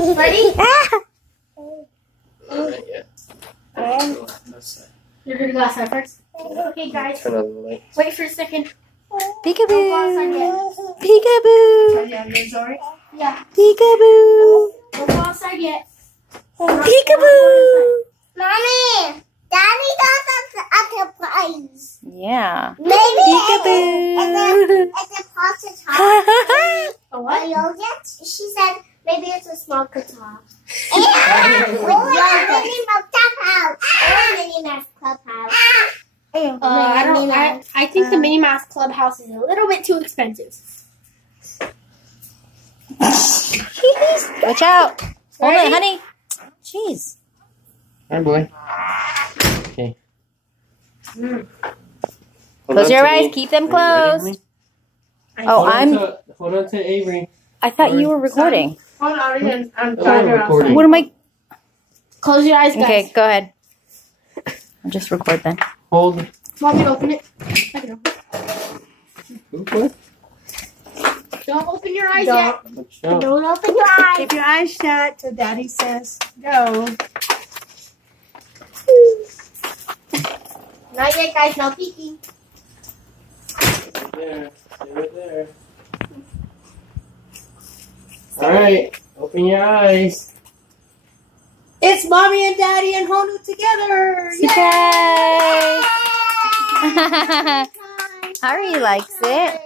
Ready? Not yet. You're gonna go outside first? Okay, guys. Turn on the light. Wait for a second. Peekaboo. Don't go outside yet. Peekaboo. Yeah. Peekaboo. Don't go outside yet. Peekaboo. Mommy, Daddy got a surprise. Yeah. Maybe Peekaboo. it's a pasta top. A what? Yogurt. She said maybe it's a small guitar. And with Minnie Mouse Clubhouse. Or Minnie Mouse Clubhouse. I think the Minnie Mouse Clubhouse is a little bit too expensive. Watch out. Hold it, honey. Jeez. Hi, boy. Okay. Close your eyes. Keep them closed. Oh, Hold on to Avery. I thought you were recording. Hold on, I'm recording. What am I? Close your eyes, guys. Okay, go ahead. I'll just record then. Hold. Want me to open it? I can open it. What? Don't open your eyes yet. Watch out. Don't open your eyes. Keep your eyes shut till Daddy says go. Not yet, guys. No peeking. There. Stay right there. Alright. Open your eyes. It's Mommy and Daddy and Honu together. Surprise! Harry likes it.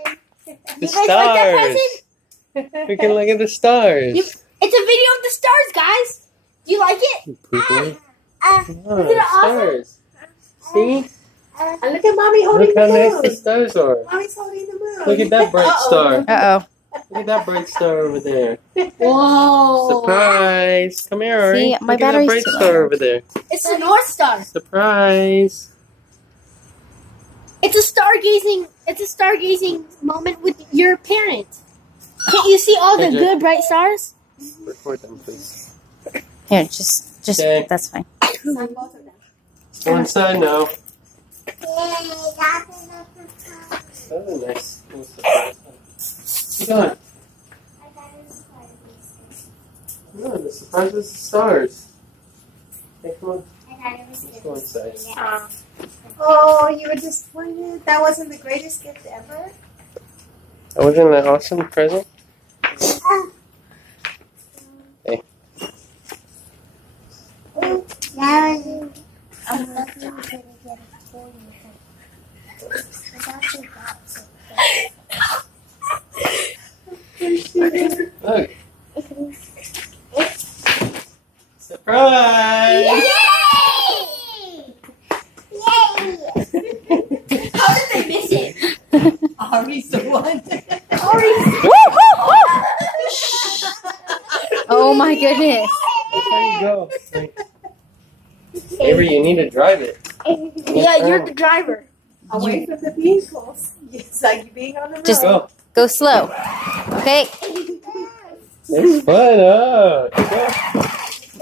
The You guys like that stars. present? We can look at the stars. It's a video of the stars, guys. Do you like it? Poo-poo. Oh, Isn't it awesome? stars. See? And look at Mommy holding Look how the nice moon. the stars are. Mommy's holding the moon. Look at that bright star. Uh-oh. Look at that bright star over there. Whoa. Surprise! Come here, Ari. See, my Look at that battery's bright too star low. over there. It's the North Star. Surprise! It's a stargazing moment with your parents. Can't you see all the Kendra. good bright stars? Record them, please. Here, just, Okay. that's fine. Go inside now. Yay, that's enough. That was a nice surprise. Keep going. No, the surprise is the stars. Okay, come on. Let's go inside. Oh, you were disappointed? That wasn't the greatest gift ever? That wasn't an awesome present? Hey. Look. Surprise! How did they miss it? Ari's the one. Oh my goodness. That's how you go. Like, Avery, you need to drive it. Yeah, you're the driver. Away from the vehicles. It's like being on the road. Just Go. go slow. Okay. It's fun, huh? Go.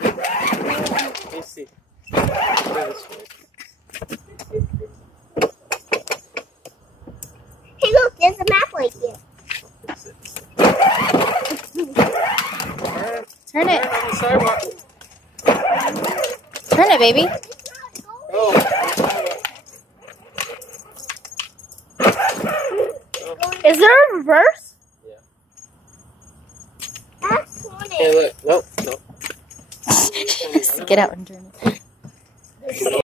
Let me see. Hey, look, there's a map right here. Turn it. On the sidewalk. Turn it, baby. Is there a reverse? That's funny. Hey, look. Nope. Get out and turn it.